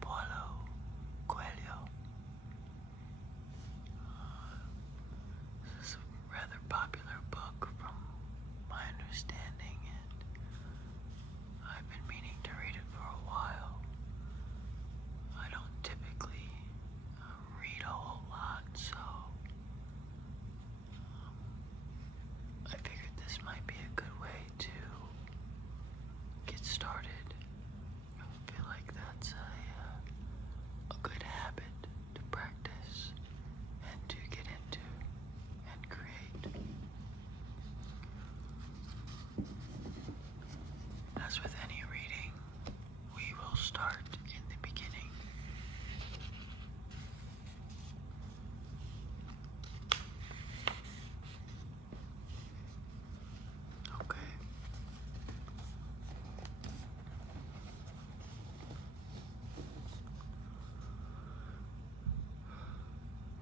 Paulo Coelho. This is a rather popular book from my understanding, and I've been meaning to read it for a while. I don't typically read a whole lot, so I figured this might be a good way to get started. I feel like that's a good habit to practice and to get into and create. As with any reading, we will start in the beginning. Okay.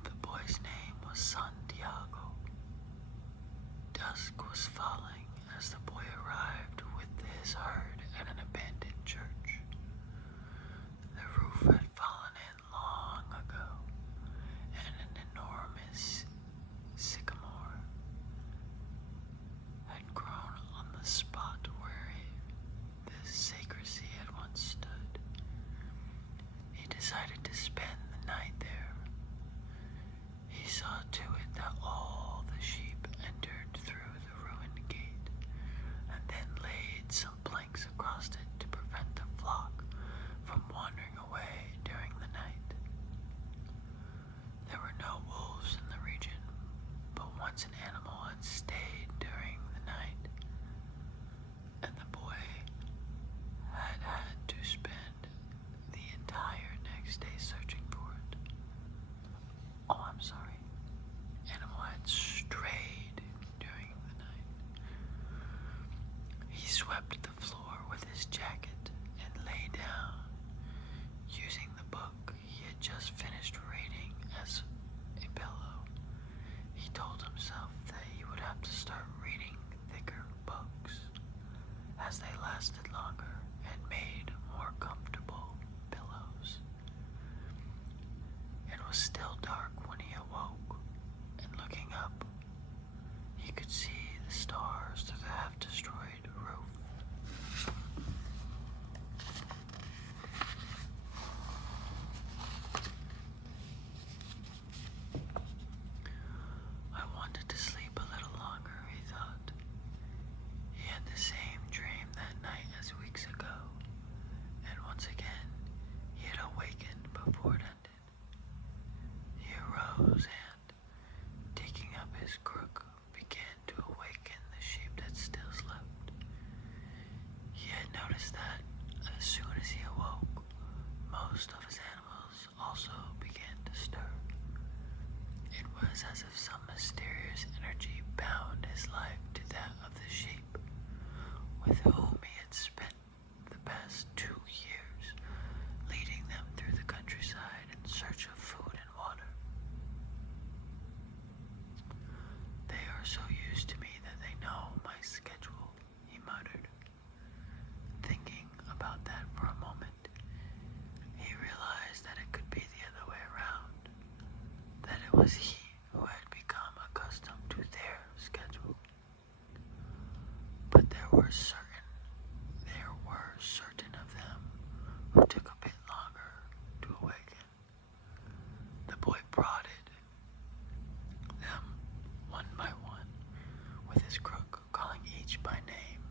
The boy's name was Santiago. Dusk was falling as the boy arrived with his herd at an abandoned church. The roof had fallen in long ago, and an enormous sycamore had grown on the spot where the sacristy had once stood. He decided to spend the night there. He saw to it that all the sheep entered through the ruined gate, and then laid some planks across it to prevent the flock from wandering away during the night. There were no wolves in the region, but once an animal had stayed during the night, and the boy had had to spend the entire next day searching for it. Oh, I'm sorry. Animal had strayed during the night. He swept the floor with his jacket and lay down, using the book he had just finished reading as a pillow. He told himself that he would have to start reading thicker books, as they lasted longer and made more comfortable pillows. It was still dark when he awoke, and looking up, he could see the stars through the half-destroyed roof. I wanted to sleep a little longer, he thought. He had the same dream that night as weeks ago, and once again he had awakened before it ended. He arose and, taking up his crook, began to awaken the sheep that still slept. He had noticed that as soon as he awoke, most of his animals also began to stir. It was as if some mysterious energy bound his life to that of the sheep, with whom he had spent the past 2 years, leading them through the countryside in search of food and water. They are so used to me that they know my schedule, he muttered. Thinking about that for a moment, he realized that it could be the other way around, that it was he who had become accustomed to their schedule. But there were certain of them who took a bit longer to awaken. The boy prodded them one by one with his crook, calling each by name.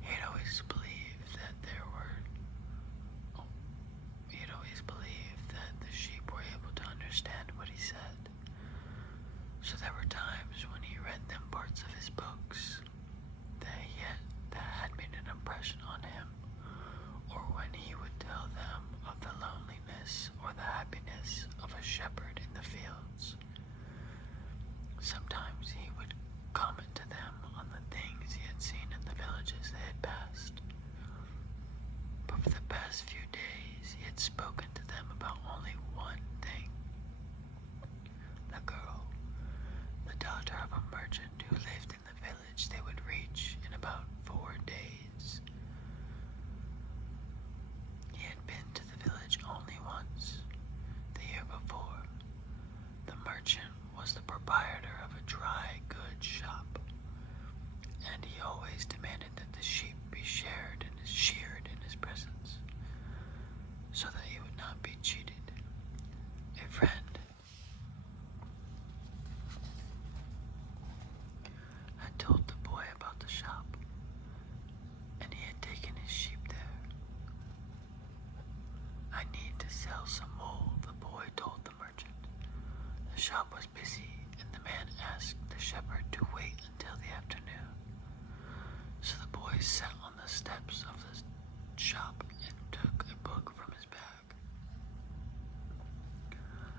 He had always believed that the sheep were able to understand what he said. So there were times when he read them parts of his books that had made an impression on him, or when he would tell them of the loneliness or the happiness of a shepherd in the fields. Sometimes he would comment to them on the things he had seen in the villages they had passed. But for the past few days, he had spoken to them about only one thing. The girl, the daughter of a merchant who lived in the village they would reach in about 4 days. He had been to the village shop was busy, and the man asked the shepherd to wait until the afternoon. So the boy sat on the steps of the shop and took a book from his bag.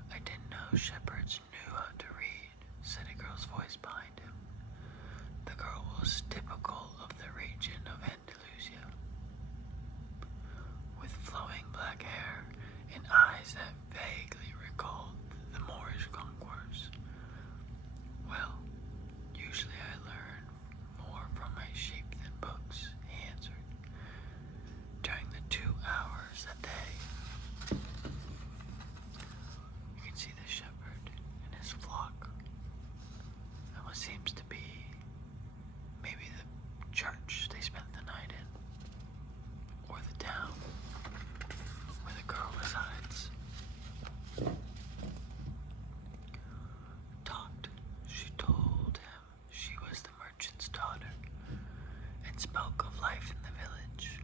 "I didn't know shepherds knew how to read," said a girl's voice behind him. The girl was typical of the region of Andalusia, with flowing black hair and eyes that vaguely recalled the Moorish conquerors. "Well, usually I learn more from my sheep than books," he answered. "During the 2 hours a day." You can see the shepherd and his flock, and what seems to be maybe the church they spent the night in, or the town where the girl resides. Talked. She told him she was the merchant's daughter, and spoke of life in the village,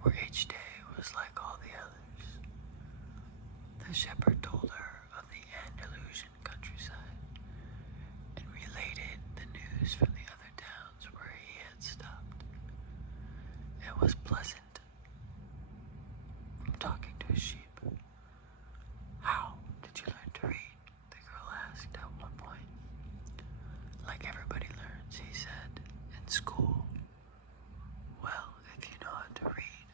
where each day was like all the others. The shepherd told her of the Andalusian countryside, and related the news from the other towns where he had stopped. It was pleasant from talking to his sheep. "How did you learn to read?" the girl asked at one point. "Like everybody learns," he said, "in school." "Well, if you know how to read,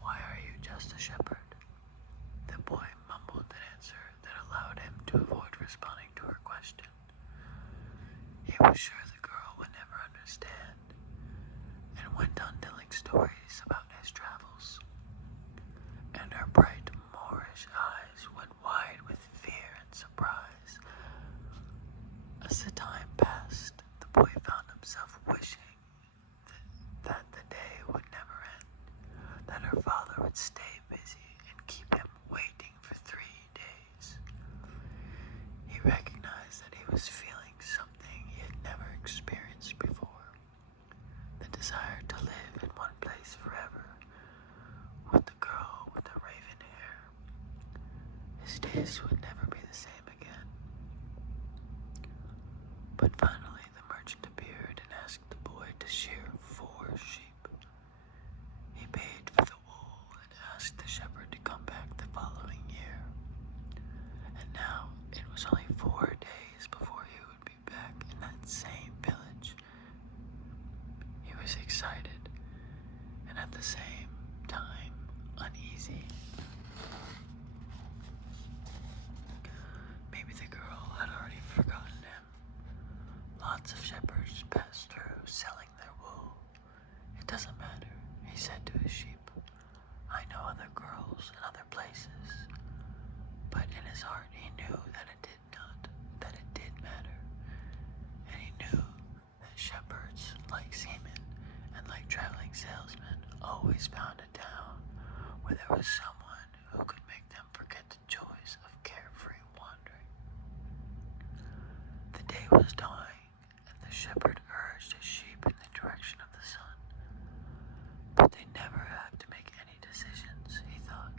why are you just a shepherd?" The boy mumbled an answer that allowed him to avoid responding to her question. He was sure the girl would never understand, and went on telling stories about his travels. And her bright Moorish eyes went wide with fear and surprise. As the time passed, the boy found himself wishing that the day would never end, that her father would stay busy and keep him waiting for 3 days. He recognized that he was feeling something he had never experienced before, the desire to live in one place forever, with the girl with the raven hair. His days would never be the same again. But finally the merchant appeared and asked the boy to shear 4 sheep. He paid for the wool and asked the shepherd to come back the following year. And now it was only 4 days before he would be back in that same village. He was excited and at the same time uneasy. Maybe the girl had already forgotten him. Lots of shepherds pass through selling their wool. "It doesn't matter," he said to his sheep. "I know other girls in other places." But in his heart he knew that it did not, that it did matter. And he knew that shepherds, like seamen and like traveling salesmen, always found a town where there was someone who could make them forget the joys of carefree wandering. The day was dawning, and the shepherd urged his sheep in the direction of the sun. But they never have to make any decisions, he thought.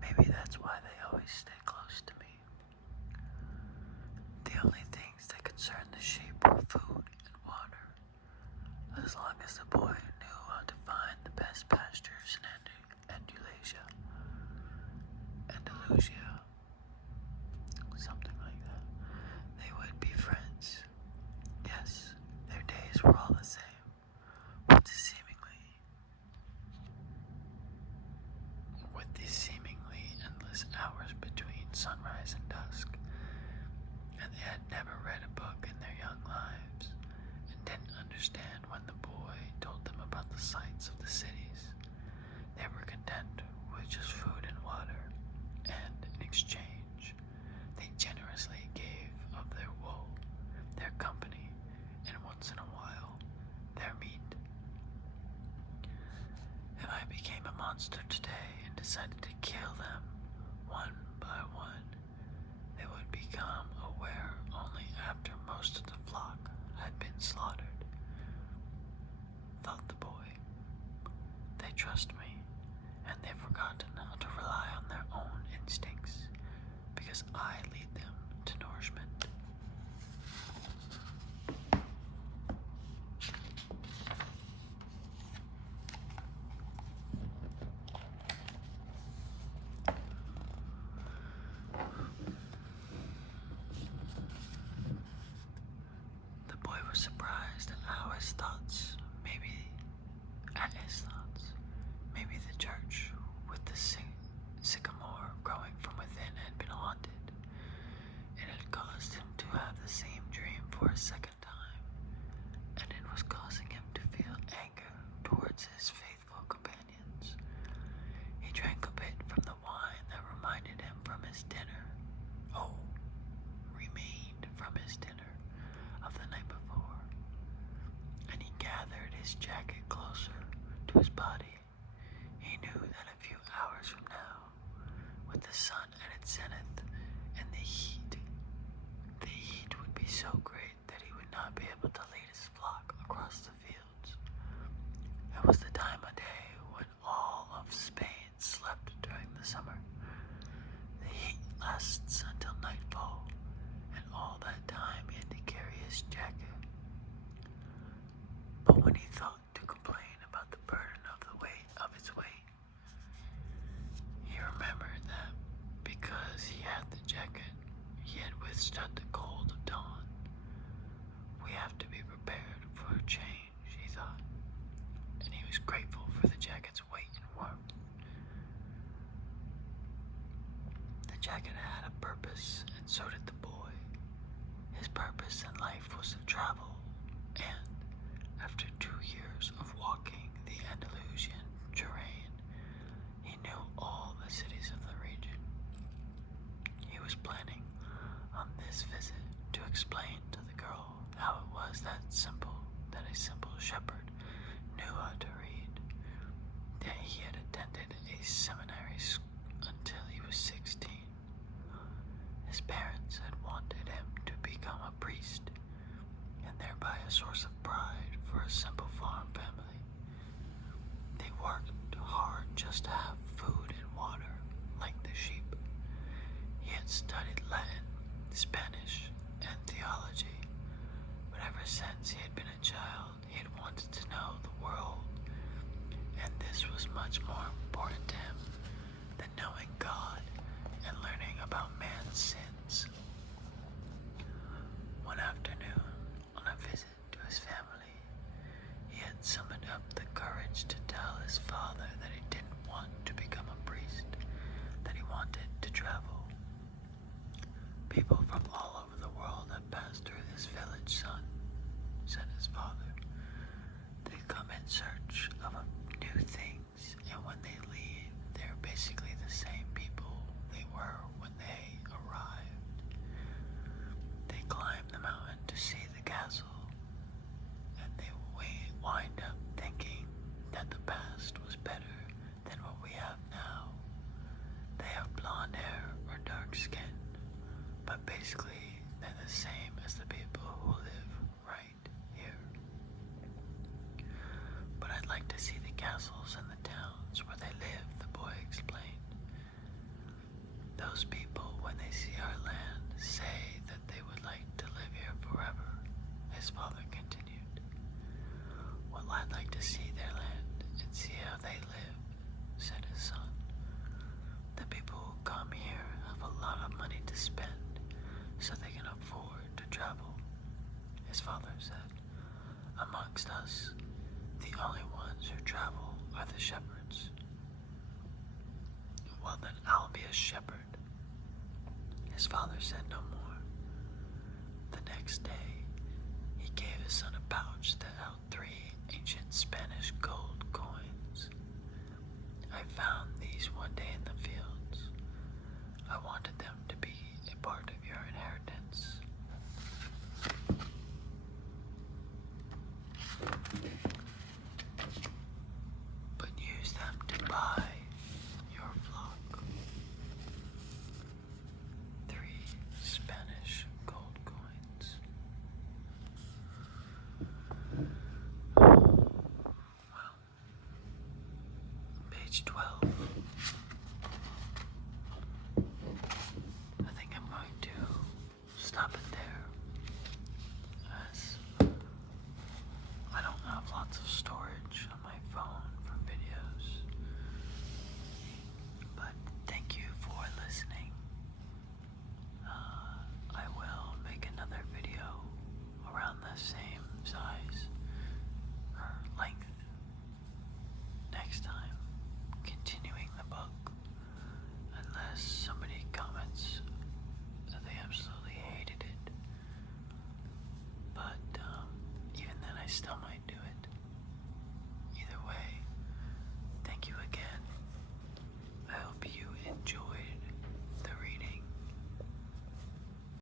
Maybe that's why they always stay close to me. The only things that concerned the sheep were food and water. As long as the boy knew how to find the best pastures in Andalusia, something like that, they would be friends. Yes, their days were all the same, with these seemingly endless hours between sunrise and dusk. And they had never read a book in their young lives, and didn't understand when the boy told them about the sights of the cities. They were content with just food and water, and in exchange, they generously gave of their wool, their company, and once in a while, their meat. If I became a monster today and decided to kill them one by one, they would become aware only after most of the flock had been slaughtered, thought the boy. They trust me, and they've forgotten how to rely on their own instincts, because I lead them to his thoughts, maybe the church with the sycamore growing from within had been haunted. It had caused him to have the same dream for a second time, and it was causing him to feel anger towards his faithful companions. He drank a bit from the wine that reminded him from his dinner. Remained from his dinner of the night before, and he gathered his jacket closer to his body. He knew that a few hours from now, with the sun at its zenith and the heat would be so great that he would not be able to lead his flock across the fields. It was the time of day when all of Spain slept during the summer. The heat lasts until nightfall, and all that time he had to carry his jacket. But when he thought to complain about the burden of its weight, he remembered that because he had the jacket, he had withstood the cold of dawn. We have to be prepared for a change, he thought, and he was grateful for the jacket's weight and warmth. The jacket had a purpose, and so did the boy. His purpose in life was to travel, and after 2 years of walking the Andalusian terrain, he knew all the cities of the region. He was planning on this visit to explain to the girl how it was that a simple shepherd knew how to read, that he had attended a seminary until he was 16. His parents had wanted him to become a priest, and thereby a source of pride for a simple farm family. They worked hard just to have food and water, like the sheep. He had studied Latin, Spanish, and theology, but ever since he had been a child, he had wanted to know the world, and this was much more important to him than knowing God and learning about man's sins. One afternoon, on a visit to his family, he had summoned up the courage to tell his father that he didn't want to become a priest, that he wanted to travel. People from all over the world have passed through this village, son, said his father. They come in search of new things, and when they leave, they're basically the same people they were when they arrived. They climb the mountain to see the castle, and they wind up thinking that the past was better than what we have now. They have blonde hair or dark skin, but basically they're the same as the people who live right here. But I'd like to see the castles and the towns where they live, the boy explained. Those people, when they see our land, say that they would like to live here forever, his father continued. Well, I'd like to see their land and see how they live, said his son. The people who come here have a lot of money to spend, so they can afford to travel, his father said. Amongst us, the only ones who travel are the shepherds. Well, then I'll be a shepherd. His father said no more. The next day, he gave his son a pouch that held 3 ancient Spanish gold coins. I found these one day in the fields. I wanted them to be a part of your inheritance. But use them to buy your flock. 3 Spanish gold coins. Well, page 12.